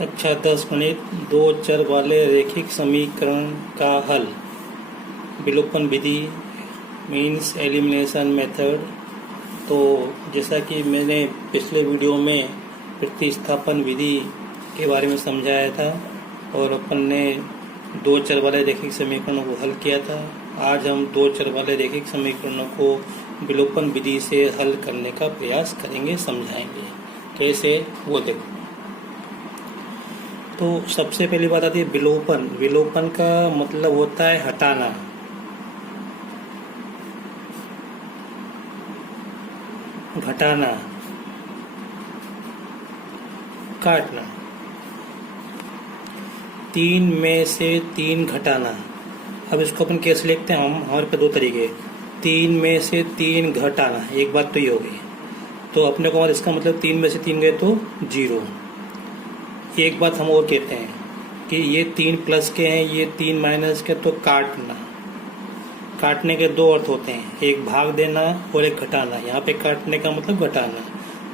कक्षा 10 गणित दो चर वाले रैखिक समीकरण का हल। विलोपन विधि मीन्स एलिमिनेशन मेथड। तो जैसा कि मैंने पिछले वीडियो में प्रतिस्थापन विधि के बारे में समझाया था और अपन ने दो चर वाले रैखिक समीकरणों को हल किया था। आज हम दो चर वाले रैखिक समीकरणों को विलोपन विधि से हल करने का प्रयास करेंगे, समझाएंगे कैसे वो देखो। तो सबसे पहली बात आती है विलोपन। विलोपन का मतलब होता है हटाना, घटाना, काटना। तीन में से तीन घटाना। अब इसको अपन कैसे लिखते हैं? हमारे पे दो तरीके। तीन में से तीन घटाना, एक बात तो ये होगी। तो अपने को इसका मतलब तीन में से तीन गए तो जीरो। एक बात हम और कहते हैं कि ये तीन प्लस के हैं, ये तीन माइनस के, तो काटना। काटने के दो अर्थ होते हैं, एक भाग देना और एक घटाना। यहाँ पे काटने का मतलब घटाना,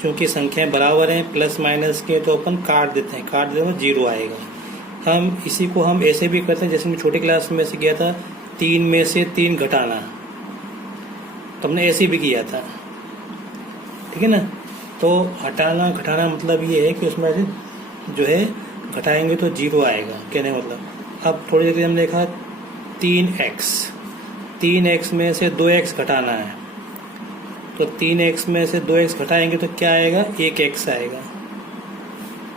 क्योंकि संख्याएं बराबर हैं प्लस माइनस के, तो अपन काट देते हैं। काट देते जीरो आएगा। हम इसी को हम ऐसे भी करते हैं, जैसे मैं छोटी क्लास में से किया था, तीन में से तीन घटाना, तो हमने ऐसे भी किया था, ठीक है ना। तो हटाना घटाना मतलब ये है कि उसमें जो है घटाएंगे तो जीरो आएगा, कहने मतलब। अब थोड़ी देर हमने देखा 3x, 3x में से 2x घटाना है, तो 3x में से 2x घटाएंगे तो क्या आएगा? 1x आएगा।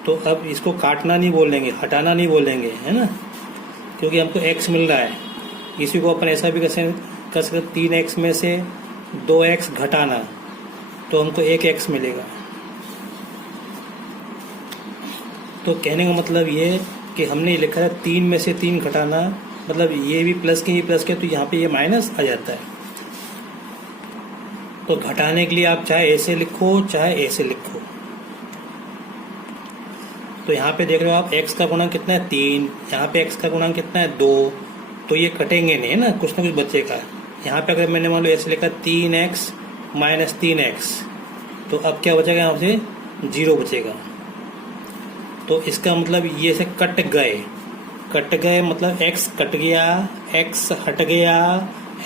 तो अब इसको काटना नहीं बोलेंगे, हटाना नहीं बोलेंगे, है ना, क्योंकि हमको x मिल रहा है। इसी को अपन ऐसा भी कर सकते 3x में से 2x घटाना, तो हमको 1x मिलेगा। तो कहने का मतलब ये कि हमने लिखा है तीन में से तीन घटाना, मतलब ये भी प्लस के ही प्लस के, तो यहाँ पे ये माइनस आ जाता है। तो घटाने के लिए आप चाहे ऐसे लिखो चाहे ऐसे लिखो। तो यहाँ पे देख रहे हो आप, x का गुणांक कितना है? 3। यहाँ पे x का गुणांक कितना है? 2। तो ये कटेंगे नहीं, है ना, कुछ ना कुछ बचेगा। यहाँ पे अगर मैंने मान लो ऐसे लिखा 3x माइनस 3x, तो अब क्या बचेगा? यहाँ से जीरो बचेगा। तो इसका मतलब ये से कट गए। कट गए मतलब x कट गया, x हट गया,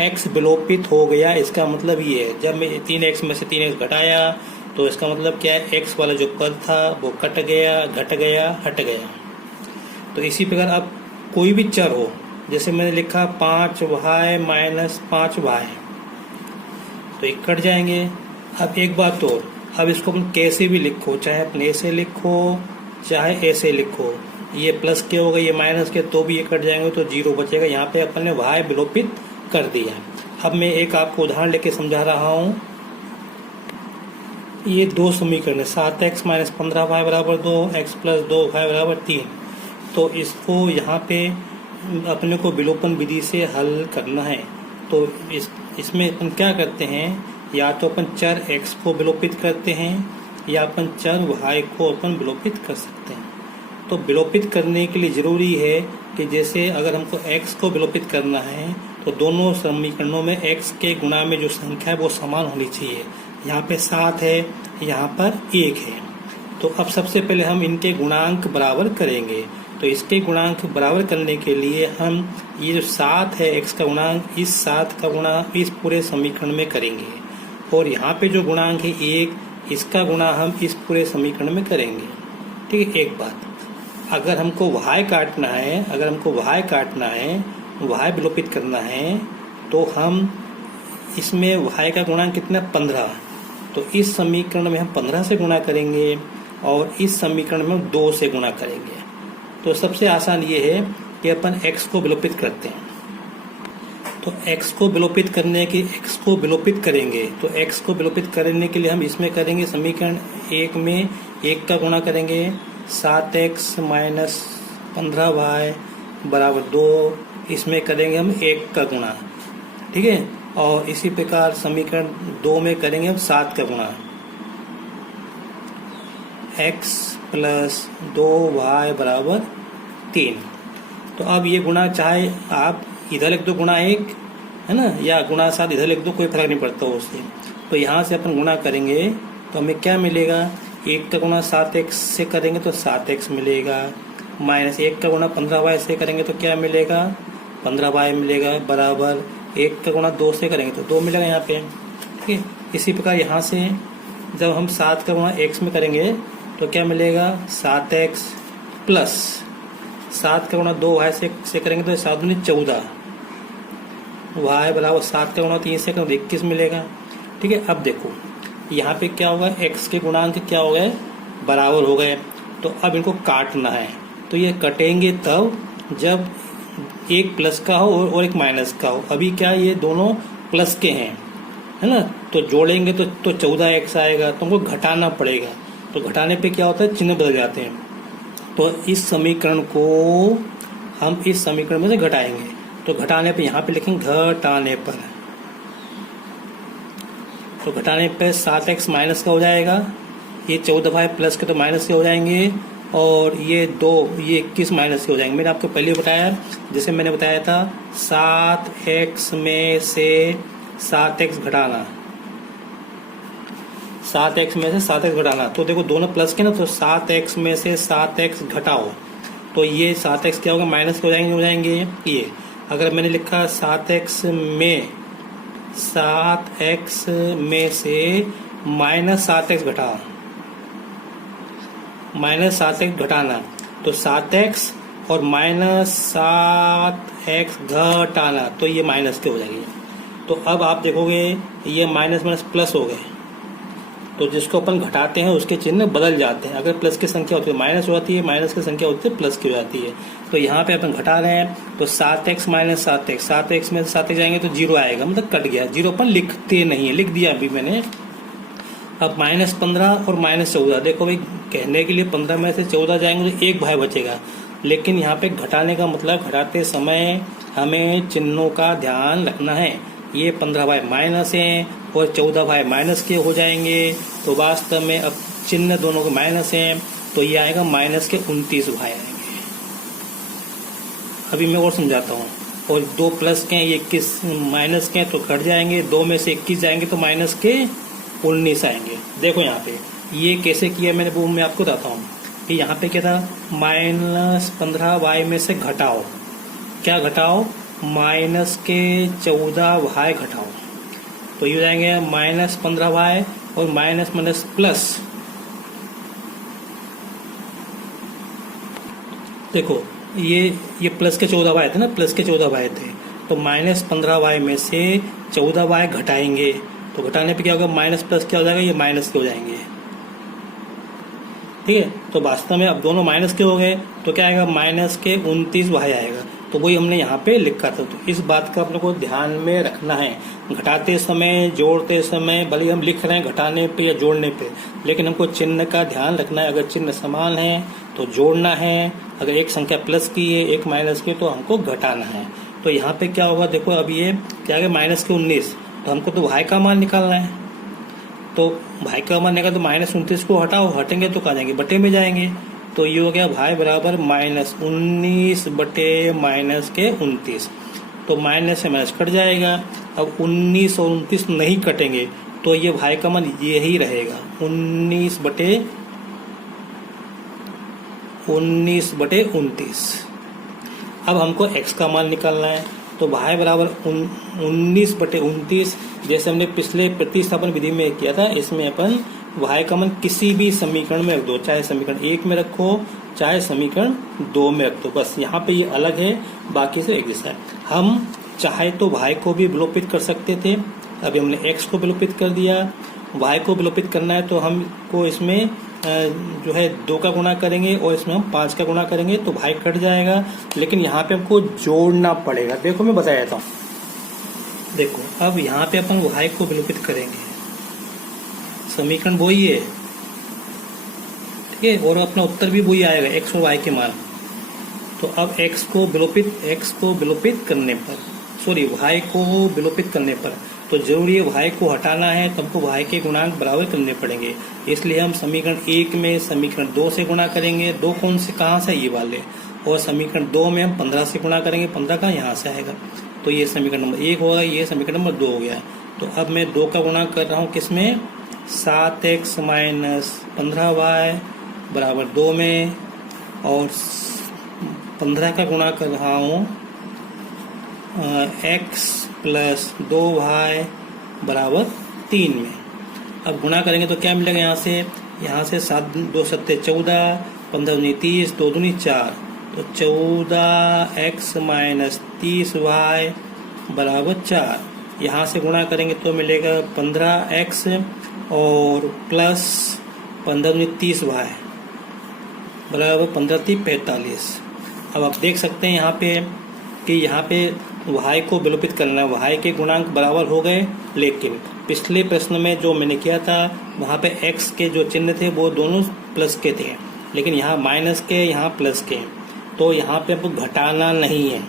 x विलोपित हो गया। इसका मतलब ये है, जब मैं 3x में से 3x घटाया तो इसका मतलब क्या है? x वाला जो पद था वो कट गया, घट गया, हट गया। तो इसी प्रकार अब कोई भी चर हो, जैसे मैंने लिखा 5y माइनस 5y, तो ये कट जाएंगे। अब एक बात और, अब इसको अपन कैसे भी लिखो, चाहे अपन ऐसे लिखो चाहे ऐसे लिखो, ये प्लस के हो गए, ये माइनस के, तो भी ये कट जाएंगे, तो जीरो बचेगा। यहाँ पे अपन ने y विलोपित कर दिया। अब मैं एक आपको उदाहरण लेके समझा रहा हूँ। ये दो समीकरण है, 7x माइनस 15y बराबर 2, x प्लस 2y बराबर 3। तो इसको यहाँ पे अपने को विलोपन विधि से हल करना है। तो इसमें अपन क्या करते हैं, या तो अपन चर x को विलोपित करते हैं या अपन चर y को अपन विलोपित कर सकते हैं। तो विलोपित करने के लिए जरूरी है कि जैसे अगर हमको x को विलोपित करना है तो दोनों समीकरणों में x के गुणा में जो संख्या है वो समान होनी चाहिए। यहाँ पे 7 है, यहाँ पर 1 है। तो अब सबसे पहले हम इनके गुणांक बराबर करेंगे। तो इसके गुणांक बराबर करने के लिए हम ये जो 7 है x का गुणांक, इस 7 का गुणा इस पूरे समीकरण में करेंगे, और यहाँ पे जो गुणांक है 1, इसका गुणा हम इस पूरे समीकरण में करेंगे। ठीक है। एक बात, अगर हमको y काटना है, y विलोपित करना है, तो हम इसमें y का गुणांक कितना? 15। तो इस समीकरण में हम 15 से गुणा करेंगे और इस समीकरण में हम 2 से गुणा करेंगे। तो सबसे आसान ये है कि अपन x को विलोपित करते हैं। तो x को विलोपित करेंगे। तो x को विलोपित करने के लिए हम इसमें करेंगे, समीकरण 1 में 1 का गुणा करेंगे, 7x माइनस 15y बराबर 2। इसमें करेंगे हम 1 का गुणा, ठीक है। और इसी प्रकार समीकरण 2 में करेंगे हम 7 का गुणा, x प्लस 2y बराबर 3। तो अब ये गुणा चाहे आप इधर लिख दो गुणा 1, है ना, या गुणा 7 इधर लिख दो, कोई फर्क नहीं पड़ता उससे। तो यहाँ से अपन गुणा करेंगे तो हमें क्या मिलेगा? 1 का गुणा 7x से करेंगे तो 7x मिलेगा, माइनस 1 का गुणा 15y से करेंगे तो क्या मिलेगा, 15y मिलेगा, बराबर 1 का गुणा 2 से करेंगे तो 2 मिलेगा यहाँ पे। ठीक है, इसी प्रकार यहाँ से जब हम 7 का गुणा x में करेंगे तो क्या मिलेगा, 7x प्लस 7 का गुणा 2y से करेंगे तो 7 दूनी 14, y बराबर 7 का गुणा 3 से करेंगे तो 21 मिलेगा। ठीक है, अब देखो यहाँ पे क्या होगा, x के गुणांक क्या हो गए, बराबर हो गए। तो अब इनको काटना है, तो ये कटेंगे तब जब एक प्लस का हो और एक माइनस का हो। अभी क्या ये दोनों प्लस के हैं, है ना, तो जोड़ेंगे तो 14x आएगा, तो हमको घटाना पड़ेगा। तो घटाने पे क्या होता है, चिन्ह बदल जाते हैं। तो इस समीकरण को हम इस समीकरण में से घटाएंगे, तो घटाने पे यहाँ पे लिखेंगे घटाने पर, तो घटाने पे 7x माइनस का हो जाएगा, ये 14y प्लस के तो माइनस के हो जाएंगे, और ये 21 माइनस के हो जाएंगे। मैंने आपको पहले बताया, जैसे मैंने बताया था 7x में से 7x घटाना, 7x में से 7x घटाना, तो देखो दोनों प्लस के ना, तो 7x में से 7x घटाओ तो ये 7x क्या होगा, माइनस के हो जाएंगे ये। अगर मैंने लिखा 7x में से माइनस 7x घटाओ, माइनस 7x घटाना, तो 7x और माइनस 7x घटाना, तो ये माइनस के हो जाएंगे। तो अब आप देखोगे ये माइनस माइनस प्लस हो गए, तो जिसको अपन घटाते हैं उसके चिन्ह बदल जाते हैं। अगर प्लस की संख्या होती है माइनस हो जाती है, माइनस की संख्या होती है प्लस की हो जाती है। तो यहाँ पे अपन घटा रहे हैं, तो 7x माइनस 7x में से 7x जाएंगे तो 0 आएगा, मतलब कट गया। 0 अपन लिखते नहीं है, लिख दिया अभी मैंने। अब -15 और -14, देखो भाई कहने के लिए 15 में से 14 जाएंगे तो एक भाई बचेगा, लेकिन यहाँ पे घटाने का मतलब घटाते समय हमें चिन्हों का ध्यान रखना है। ये 15 भाई माइनस हैं और 14 भाई माइनस के हो जाएंगे, तो वास्तव में अब चिन्ह दोनों के माइनस हैं, तो ये आएगा माइनस के 29 भाई आएंगे। अभी मैं और समझाता हूँ। और 2 प्लस के हैं, ये 21 माइनस के हैं तो कट जाएंगे, 2 में से 21 जाएंगे तो माइनस के 19 आएंगे। देखो यहाँ पे ये कैसे किया मैंने, वो मैं आपको बताता हूँ। कि यहाँ पे क्या था, -15y में से घटाओ, क्या घटाओ, माइनस के 14y घटाओ, तो ये हो जाएंगे -15y और माइनस माइनस प्लस। देखो ये प्लस के 14y थे ना, प्लस के 14y थे, तो -15y में से 14y घटाएंगे, तो घटाने पे क्या होगा, माइनस प्लस क्या हो जाएगा, ये माइनस के हो जाएंगे। ठीक है, तो वास्तव में अब दोनों माइनस के हो गए, तो क्या आएगा, माइनस के 29 भाई आएगा। तो वही हमने यहाँ पे लिखा था। तो इस बात का अपने को ध्यान में रखना है, घटाते समय, जोड़ते समय, भले हम लिख रहे हैं घटाने पे या जोड़ने पे, लेकिन हमको चिन्ह का ध्यान रखना है। अगर चिन्ह समान है तो जोड़ना है, अगर एक संख्या प्लस की है एक माइनस की तो हमको घटाना है। तो यहाँ पे क्या होगा, देखो अब ये क्या है, माइनस के 19, तो हमको तो भाई का मान निकालना है, तो भाई का मान निकाल, तो -29 को हटाओ, हटेंगे तो कहाँ जाएंगे, बटे में जाएंगे। तो ये हो गया भाई बराबर -19 बटे माइनस के 29, तो माइनस से माइनस कट जाएगा। अब 19 और 29 नहीं कटेंगे, तो ये भाई का मान यही रहेगा, 19 बटे 29। अब हमको x का मान निकालना है, तो भाई बराबर 19 बटे 29, जैसे हमने पिछले प्रतिस्थापन विधि में किया था, इसमें अपन y का मान किसी भी समीकरण में रख दो, चाहे समीकरण 1 में रखो चाहे समीकरण 2 में रख दो, बस यहाँ पे ये अलग है, बाकी से एक जैसा है। हम चाहे तो y को भी विलोपित कर सकते थे, अभी हमने x को विलोपित कर दिया। y को विलोपित करना है तो हमको इसमें जो है 2 का गुणा करेंगे और इसमें हम 5 का गुणा करेंगे, तो भाई कट जाएगा, लेकिन यहाँ पे हमको जोड़ना पड़ेगा। देखो मैं बता देता हूँ, देखो अब यहाँ पे अपन y को विलोपित करेंगे, समीकरण वही है, ठीक है, और अपना उत्तर भी वही आएगा, x और y के मान। तो अब x को विलोपित करने पर, सॉरी y को विलोपित करने पर, तो जरूरी है y को हटाना है, तो हमको y के गुणांक बराबर करने पड़ेंगे। इसलिए हम समीकरण 1 में समीकरण 2 से गुणा करेंगे, 2 कौन से कहाँ से, ये वाले, और समीकरण 2 में हम 15 से गुणा करेंगे, 15 का यहाँ से आएगा, तो ये समीकरण नंबर 1 होगा, ये समीकरण नंबर 2 हो गया। तो अब मैं 2 का गुणा कर रहा हूँ किसमें, 7x माइनस 15y बराबर 2 में, और 15 का गुणा कर रहा हूँ x प्लस 2y बराबर 3 में। अब गुणा करेंगे तो क्या मिलेगा यहाँ से 7 2 7 14, 15 दूनी 30, 2 दूनी 4, तो 14x माइनस 30y बराबर 4। यहाँ से गुणा करेंगे तो मिलेगा 15x और प्लस 15 दूनी 30y बराबर 15 3 45। अब आप देख सकते हैं यहाँ पे कि यहाँ पे y को विलोपित करना है, y के गुणांक बराबर हो गए, लेकिन पिछले प्रश्न में जो मैंने किया था वहाँ पे x के जो चिन्ह थे वो दोनों प्लस के थे, लेकिन यहाँ माइनस के, यहाँ प्लस के। तो यहाँ पे आपको घटाना नहीं है।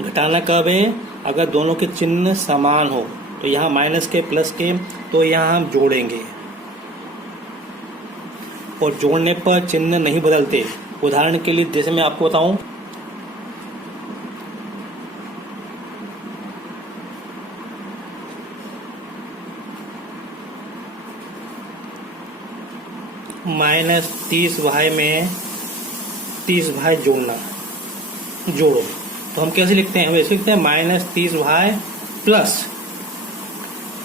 घटाना कब है? अगर दोनों के चिन्ह समान हो। तो यहाँ माइनस के प्लस के, तो यहाँ हम जोड़ेंगे, और जोड़ने पर चिन्ह नहीं बदलते। उदाहरण के लिए जैसे मैं आपको बताऊं, माइनस 30y में 30y जोड़ो, तो हम कैसे लिखते हैं? हम ऐसे लिखते हैं माइनस 30y प्लस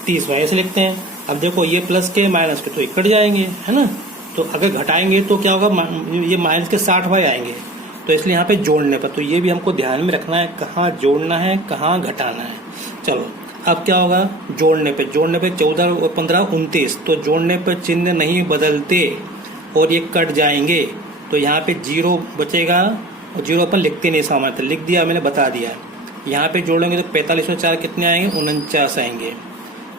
30y, ऐसे लिखते हैं। अब देखो ये प्लस के माइनस के तो ये कट जाएंगे, है ना। तो अगर घटाएंगे तो क्या होगा? ये माइनस के 60y आएंगे। तो इसलिए यहाँ पे जोड़ने पर, तो ये भी हमको ध्यान में रखना है, कहाँ जोड़ना है कहाँ घटाना है। चलो अब क्या होगा? जोड़ने पे 14 और 15 29, तो जोड़ने पर चिन्ह नहीं बदलते और ये कट जाएंगे। तो यहाँ पे 0 बचेगा, और 0 अपन लिखते नहीं, सामान्य लिख दिया मैंने, बता दिया। यहाँ पे जोड़ेंगे तो 45 में 4 कितने आएंगे? 49 आएंगे।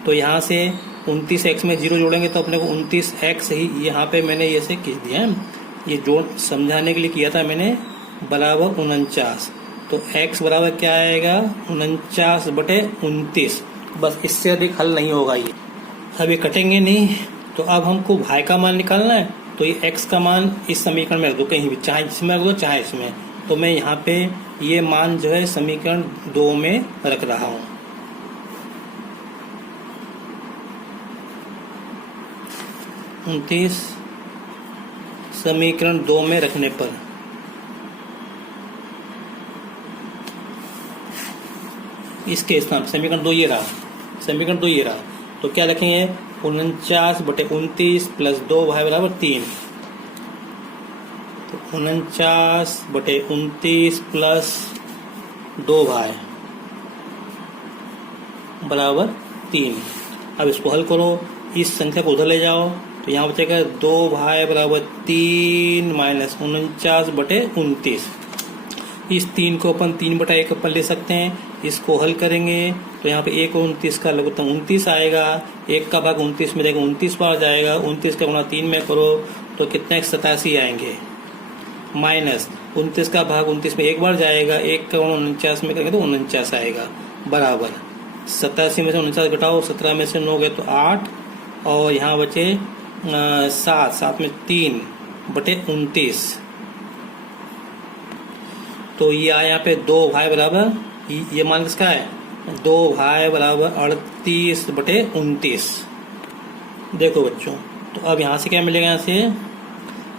तो यहाँ से 29x में 0 जोड़ेंगे तो अपने को 29x ही यहाँ पे मैंने ये से खींच दिया है, ये जोड़ समझाने के लिए किया था मैंने, बराबर 49। तो x बराबर क्या आएगा? 49/29। बस इससे अधिक हल नहीं होगा ये। अब ये कटेंगे नहीं, तो अब हमको y का मान निकालना है। तो ये x का मान इस समीकरण में रख दो, कहीं भी, चाहे इसमें रख दो चाहे इसमें। तो मैं यहाँ पे ये मान जो है समीकरण 2 में रख रहा हूँ। समीकरण 2 में रखने पर इसके स्थान समीकरण 2 ये रहा, तो क्या लिखेंगे? 49/29 प्लस 2y बराबर 3। तो 49/29 प्लस 2y बराबर 3। अब इसको हल करो, इस संख्या को उधर ले जाओ, तो यहाँ बचेगा 2y बराबर 3 माइनस 49/29। इस 3 को अपन 3/1 अपन ले सकते हैं। इसको हल करेंगे तो यहाँ पे 1 और 29 का लघुत्तम 29 आएगा, 1 का भाग 29 में देगा 29 बार जाएगा, 29 का गुणा 3 में करो तो कितने? 87 आएंगे। माइनस 29 का भाग 29 में 1 बार जाएगा, 1 का गुणा 49 में करेंगे तो 49 आएगा, बराबर 87 में से 49 घटाओ, 17 में से 9 गए तो 8, और यहाँ बचे 7 में 3/29। तो ये आया यहाँ पे 2y बराबर, ये मान किसका है? 2y बराबर 38/29। देखो बच्चों, तो अब यहाँ से क्या मिलेगा? यहाँ से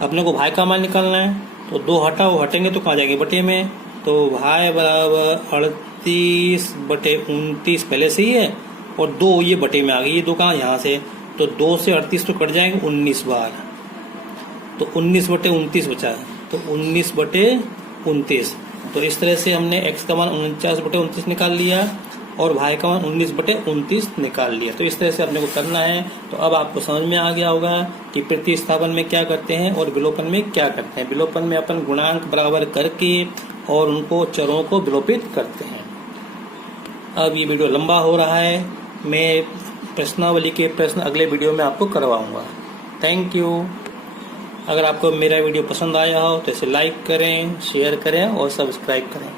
अपने को y का मान निकालना है, तो 2 हटेंगे तो कहाँ जाएंगे? बटे में। तो y बराबर 38/29 पहले से ही है, और 2 ये बटे में आ गई, ये 2 कहाँ? यहाँ से। तो 2 से 38 तो कट जाएंगे 19 बार, तो 19/29 बचा, तो 19/29। तो इस तरह से हमने x का मान 49/29 निकाल लिया और y का मान 19/29 निकाल लिया। तो इस तरह से अपने को करना है। तो अब आपको समझ में आ गया होगा कि प्रतिस्थापन में क्या करते हैं और विलोपन में क्या करते हैं। विलोपन में अपन गुणांक बराबर करके और उनको चरों को विलोपित करते हैं। अब ये वीडियो लंबा हो रहा है, मैं प्रश्नावली के प्रश्न अगले वीडियो में आपको करवाऊंगा। Thank you. अगर आपको मेरा वीडियो पसंद आया हो तो इसे लाइक करें, शेयर करें और सब्सक्राइब करें।